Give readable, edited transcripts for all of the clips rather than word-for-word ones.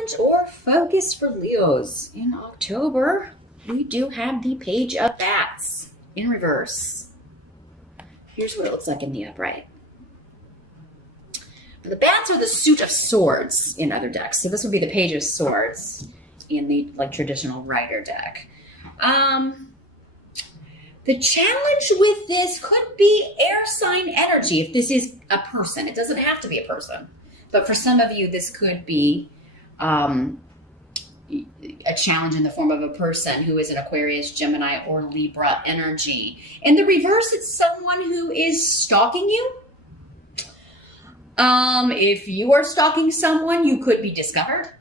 challenge or focus for Leos in October, we do have the Page of Bats in reverse. Here's what it looks like in the upright. The bats are the suit of swords in other decks. So this would be the Page of Swords in the traditional Rider deck. The challenge with this could be air sign energy if this is a person. It doesn't have to be a person. But for some of you, this could be a challenge in the form of a person who is an Aquarius, Gemini, or Libra energy. In the reverse, it's someone who is stalking you. If you are stalking someone, you could be discovered.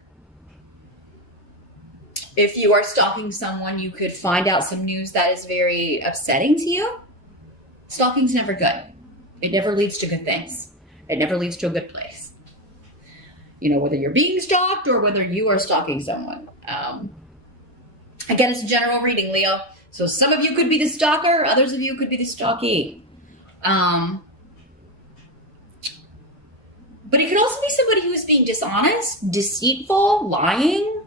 If you are stalking someone, you could find out some news that is very upsetting to you. Stalking's never good. It never leads to good things. It never leads to a good place. You know, whether you're being stalked or whether you are stalking someone. Again, it's a general reading, Leo. So some of you could be the stalker, others of you could be the stalkee. But it could also be somebody who is being dishonest, deceitful, lying,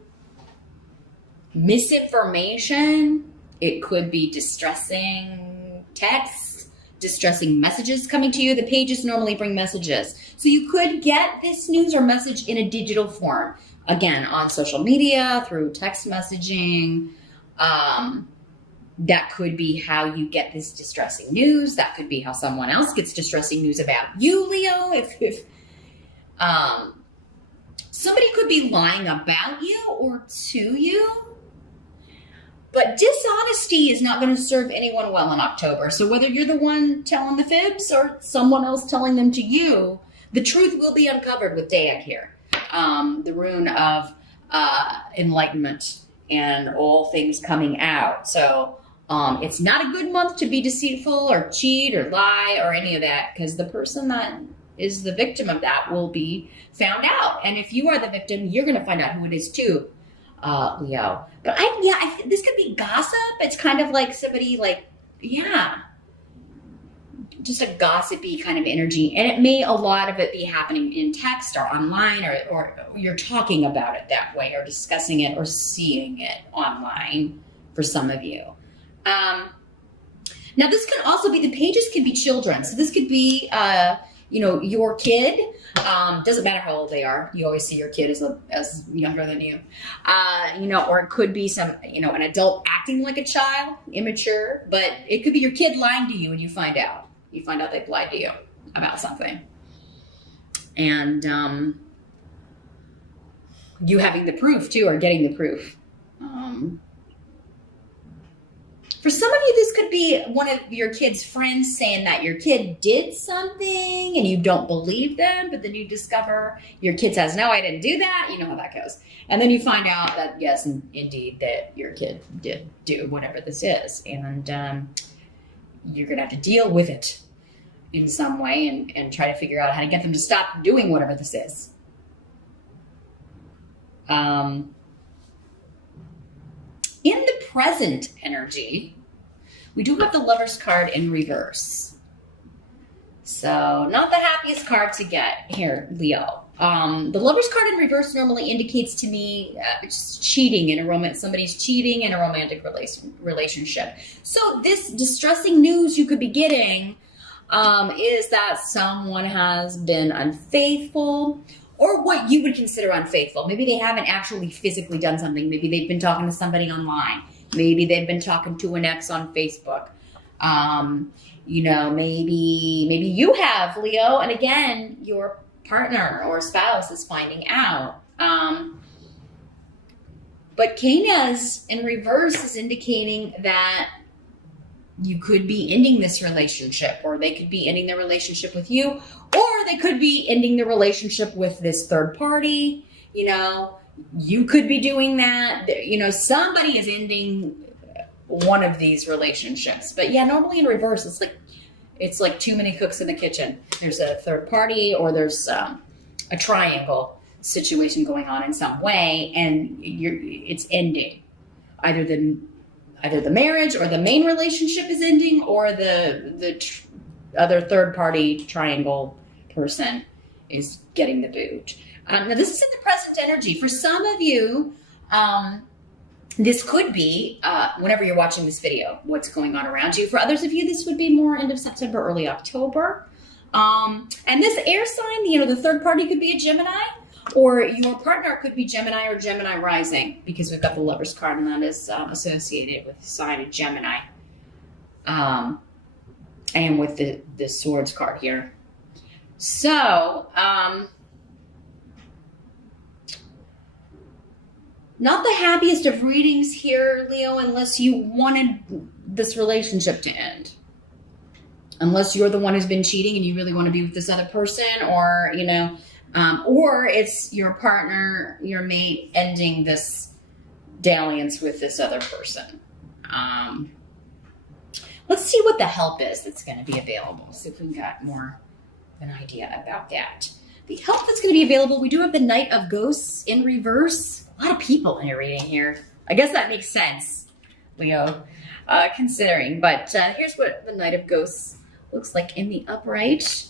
misinformation. It could be distressing texts, distressing messages coming to you. The pages normally bring messages. So you could get this news or message in a digital form. Again, on social media, through text messaging. That could be how you get this distressing news. That could be how someone else gets distressing news about you, Leo. If somebody could be lying about you or to you. But dishonesty is not going to serve anyone well in October. So whether you're the one telling the fibs or someone else telling them to you, the truth will be uncovered with Deag here. The rune of enlightenment and all things coming out. So it's not a good month to be deceitful or cheat or lie or any of that, because the person that is the victim of that will be found out. And if you are the victim, you're going to find out who it is too. Leo. But this could be gossip. It's kind of like somebody just a gossipy kind of energy. And it may, a lot of it be happening in text or online, or you're talking about it that way, or discussing it or seeing it online for some of you. Now this could also be, the pages could be children. So this could be, your kid. Doesn't matter how old they are. You always see your kid as younger than you. Or it could be an adult acting like a child, immature, but it could be your kid lying to you and you find out. You find out they've lied to you about something. And you having the proof too, or getting the proof. For some of you, this could be one of your kid's friends saying that your kid did something and you don't believe them, but then you discover your kid says, no, I didn't do that. You know how that goes. And then you find out that, yes, indeed, that your kid did do whatever this is. And you're going to have to deal with it in some way and try to figure out how to get them to stop doing whatever this is. In the present energy, we do have the Lover's card in reverse. So not the happiest card to get here, Leo. The Lover's card in reverse normally indicates to me just cheating in a romance. Somebody's cheating in a romantic relationship. So this distressing news you could be getting is that someone has been unfaithful, or what you would consider unfaithful. Maybe they haven't actually physically done something. Maybe they've been talking to somebody online. Maybe they've been talking to an ex on Facebook. Maybe you have, Leo, and again, your partner or spouse is finding out. But Canas in reverse is indicating that you could be ending this relationship, or they could be ending their relationship with you, or they could be ending the relationship with this third party. You could be doing that. Somebody is ending one of these relationships. But yeah, normally in reverse, it's like too many cooks in the kitchen. There's a third party, or there's a triangle situation going on in some way, and it's ending. Either the marriage or the main relationship is ending, or the other third party triangle person is getting the boot. Now, this is in the present energy. For some of you, this could be, whenever you're watching this video, what's going on around you. For others of you, this would be more end of September, early October. And this air sign, the third party could be a Gemini, or your partner could be Gemini or Gemini rising, because we've got the Lover's card, and that is associated with the sign of Gemini. And with the Swords card here. So, not the happiest of readings here, Leo, unless you wanted this relationship to end. Unless you're the one who's been cheating and you really want to be with this other person, or, or it's your partner, your mate, ending this dalliance with this other person. Let's see what the help is that's going to be available. See if we got more of an idea about that. The help that's going to be available, we do have the Knight of Ghosts in reverse. A lot of people in your reading here. I guess that makes sense, Leo, considering. But here's what the Knight of Ghosts looks like in the upright.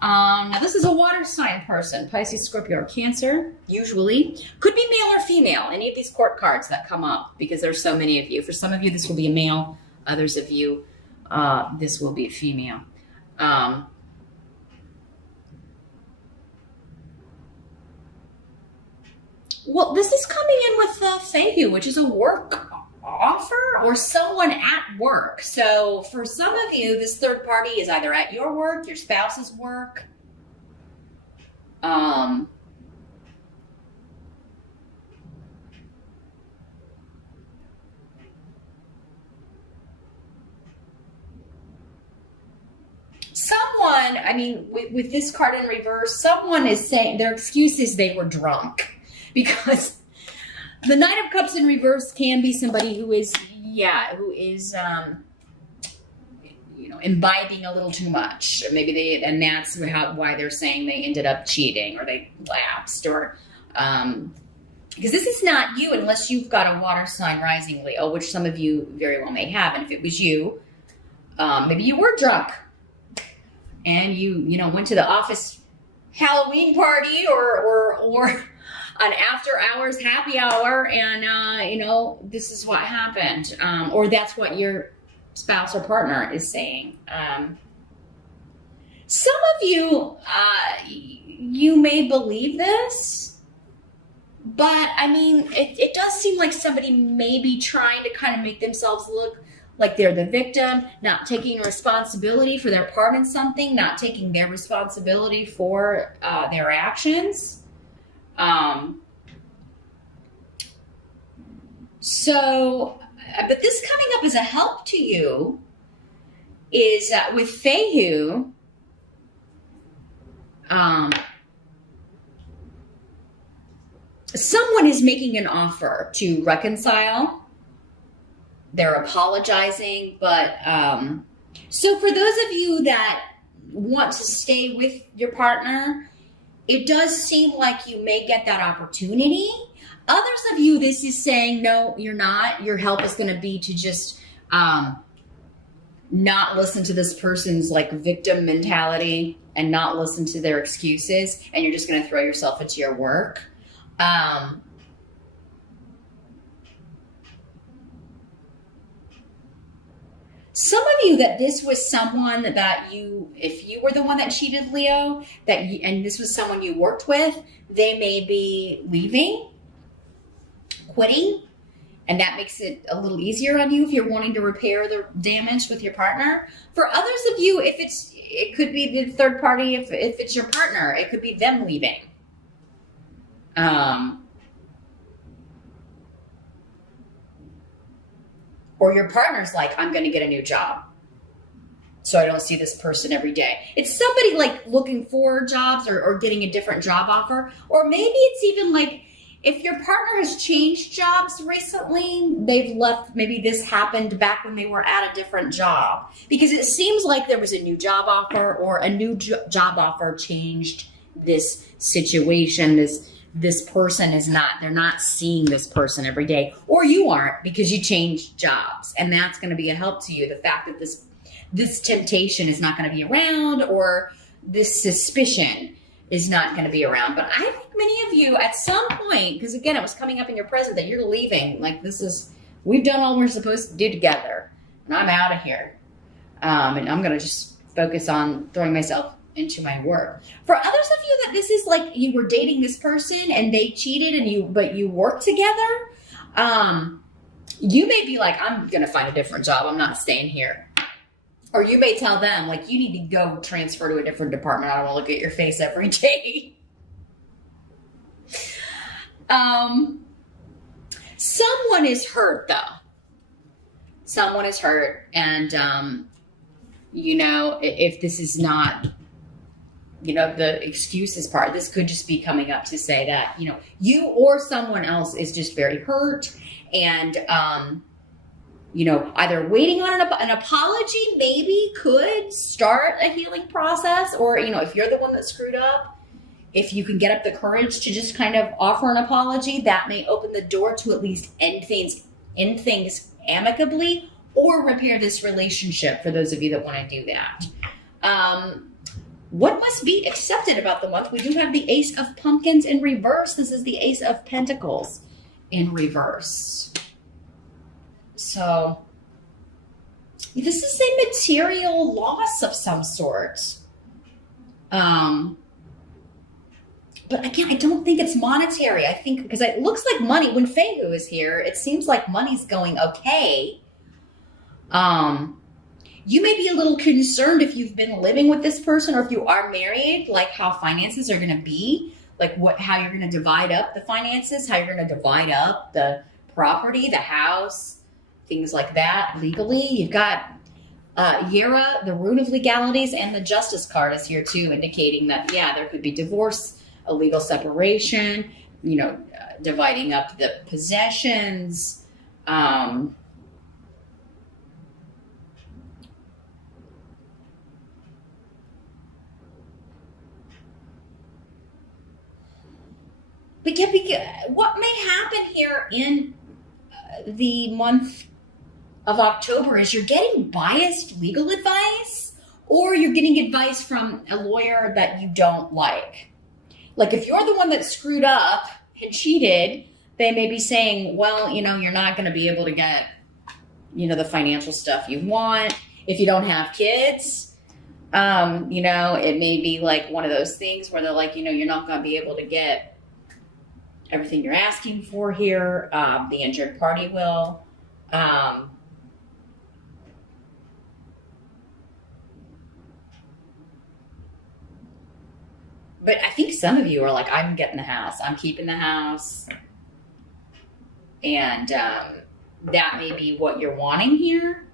Now, this is a water sign person, Pisces, Scorpio, or Cancer, usually. Could be male or female, any of these court cards that come up, because there's so many of you. For some of you, this will be a male. Others of you, this will be a female. Well, this is coming in with Fehu, which is a work offer or someone at work. So for some of you, this third party is either at your work, your spouse's work. Someone, I mean, with this card in reverse, someone is saying their excuse is they were drunk, because the Knight of Cups in reverse can be somebody who is, imbibing a little too much. Maybe and that's why they're saying they ended up cheating, or they lapsed, or, because this is not you unless you've got a water sign rising, Leo, which some of you very well may have. And if it was you, maybe you were drunk and you went to the office Halloween party or an after hours happy hour, and this is what happened, or that's what your spouse or partner is saying. Some of you, you may believe this, but I mean, it does seem like somebody may be trying to kind of make themselves look like they're the victim, not taking responsibility for their part in something, not taking their responsibility for their actions. But this coming up as a help to you is with Fehu, someone is making an offer to reconcile. They're apologizing, but so for those of you that want to stay with your partner, it does seem like you may get that opportunity. Others of you, this is saying, no, you're not. Your help is going to be to just not listen to this person's victim mentality and not listen to their excuses, and you're just going to throw yourself into your work. Some of you, that this was someone that if you were the one that cheated, Leo, and this was someone you worked with, they may be leaving, quitting, and that makes it a little easier on you if you're wanting to repair the damage with your partner. For others of you, it could be the third party. If it's your partner, it could be them leaving. Or your partner's like, I'm going to get a new job, so I don't see this person every day. It's somebody looking for jobs or getting a different job offer. Or maybe it's even if your partner has changed jobs recently, they've left, maybe this happened back when they were at a different job. Because it seems like there was a new job offer, or a new job offer changed this situation. This person they're not seeing this person every day, or you aren't, because you changed jobs, and that's going to be a help to you. The fact that this temptation is not going to be around, or this suspicion is not going to be around. But I think many of you at some point, because again, it was coming up in your present that you're leaving. Like we've done all we're supposed to do together, and I'm out of here. And I'm going to just focus on throwing myself into my work. For others of you that this is like you were dating this person and they cheated but you worked together, you may be like, I'm going to find a different job. I'm not staying here. Or you may tell them, like, you need to go transfer to a different department. I don't want to look at your face every day. Someone is hurt, though. Someone is hurt. And, if this is not, the excuses part, this could just be coming up to say that, you or someone else is just very hurt. And, either waiting on an apology maybe could start a healing process, or, if you're the one that screwed up, if you can get up the courage to just kind of offer an apology, that may open the door to at least end things amicably or repair this relationship for those of you that want to do that. What must be accepted about the month? We do have the Ace of Pumpkins in reverse. This is the Ace of Pentacles in reverse. So this is a material loss of some sort. But again, I don't think it's monetary. I think because it looks like money, when Fehu is here, it seems like money's going okay. You may be a little concerned if you've been living with this person or if you are married, like how finances are going to be, like how you're going to divide up the finances, how you're going to divide up the property, the house, things like that legally. You've got Yera, the rune of legalities, and the Justice card is here too, indicating that, there could be divorce, a legal separation, dividing up the possessions. But what may happen here in the month of October is you're getting biased legal advice, or you're getting advice from a lawyer that you don't like. Like if you're the one that screwed up and cheated, they may be saying, well, you're not going to be able to get, the financial stuff you want. If you don't have kids, it may be like one of those things where they're like, you're not going to be able to get everything you're asking for here. The injured party will. But I think some of you are like, I'm getting the house. I'm keeping the house. And that may be what you're wanting here.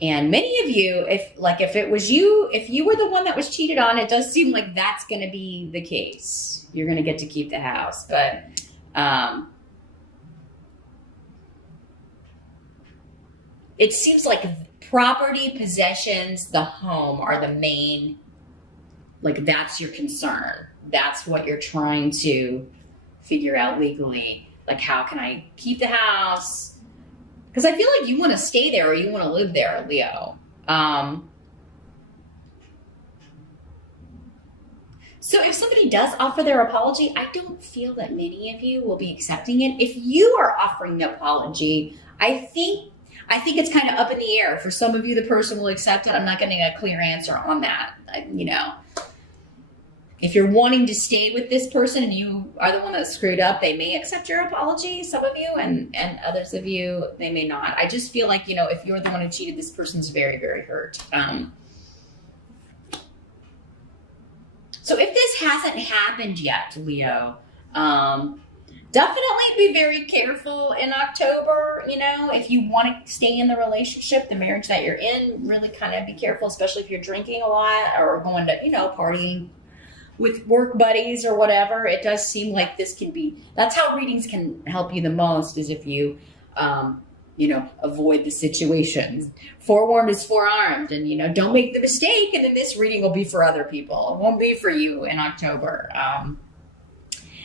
And many of you, if it was you, if you were the one that was cheated on, it does seem like that's going to be the case. You're going to get to keep the house. But it seems like property, possessions, the home are the main, like that's your concern. That's what you're trying to figure out legally. Like, how can I keep the house? Because I feel like you want to stay there or you want to live there, Leo. So if somebody does offer their apology, I don't feel that many of you will be accepting it. If you are offering the apology, I think it's kind of up in the air. For some of you, the person will accept it. I'm not getting a clear answer on that. If you're wanting to stay with this person and you are the one that screwed up, they may accept your apology, some of you, and others of you, they may not. I just feel like, if you're the one who cheated, this person's very, very hurt. So if this hasn't happened yet, Leo, definitely be very careful in October. If you want to stay in the relationship, the marriage that you're in, really kind of be careful, especially if you're drinking a lot or going to, partying with work buddies or whatever. It does seem like this can be, that's how readings can help you the most, is if you, avoid the situations. Forewarned is forearmed, and, don't make the mistake. And then this reading will be for other people. It won't be for you in October.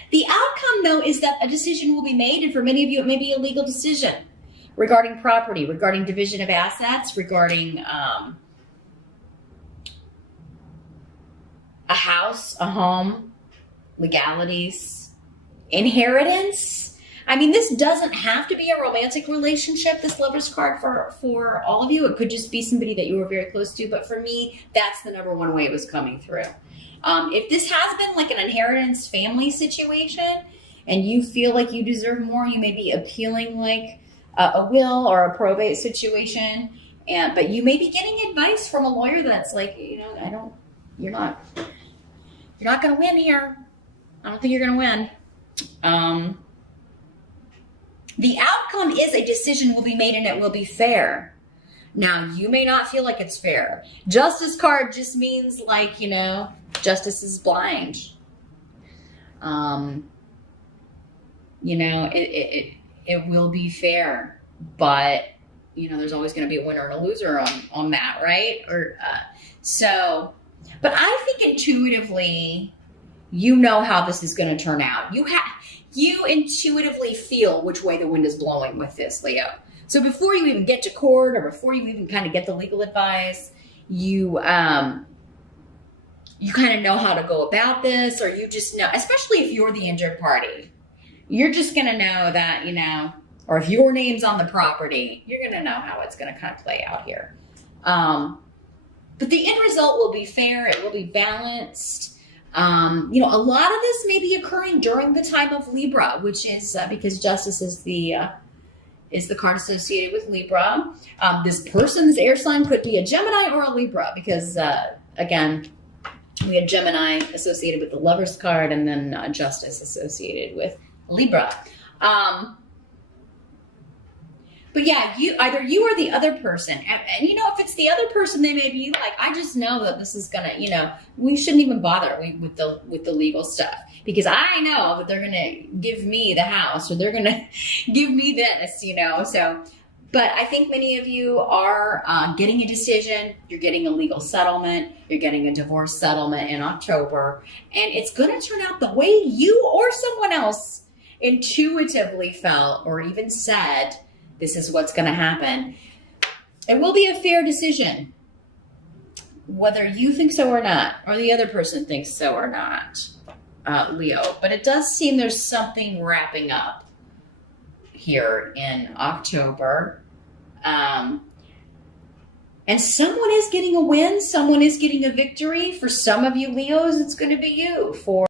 The outcome, though, is that a decision will be made. And for many of you, it may be a legal decision regarding property, regarding division of assets, regarding, a house, a home, legalities, inheritance. I mean, this doesn't have to be a romantic relationship, this Lover's card for all of you. It could just be somebody that you were very close to. But for me, that's the number one way it was coming through. If this has been like an inheritance family situation and you feel like you deserve more, you may be appealing like a will or a probate situation. But you may be getting advice from a lawyer that's like, you're not going to win here. I don't think you're going to win. The outcome is a decision will be made and it will be fair. Now, you may not feel like it's fair. Justice card just means like, justice is blind. It will be fair, but there's always going to be a winner and a loser on that, right? But I think intuitively, how this is going to turn out. You intuitively feel which way the wind is blowing with this, Leo. So before you even get to court or before you even kind of get the legal advice, you kind of know how to go about this, or you just know, especially if you're the injured party, you're just going to know that, or if your name's on the property, you're going to know how it's going to kind of play out here. But the end result will be fair. It will be balanced. A lot of this may be occurring during the time of Libra, which is because justice is the card associated with Libra. This person's air sign could be a Gemini or a Libra because, again, we had Gemini associated with the Lover's card and then justice associated with Libra. But yeah, either you or the other person. And if it's the other person, they may be like, I just know that this is going to, we shouldn't even bother with the legal stuff because I know that they're going to give me the house or they're going to give me this, So, but I think many of you are getting a decision. You're getting a legal settlement. You're getting a divorce settlement in October. And it's going to turn out the way you or someone else intuitively felt or even said, this is what's going to happen. It will be a fair decision, whether you think so or not, or the other person thinks so or not, Leo. But it does seem there's something wrapping up here in October. And someone is getting a win. Someone is getting a victory. For some of you Leos, it's going to be you. For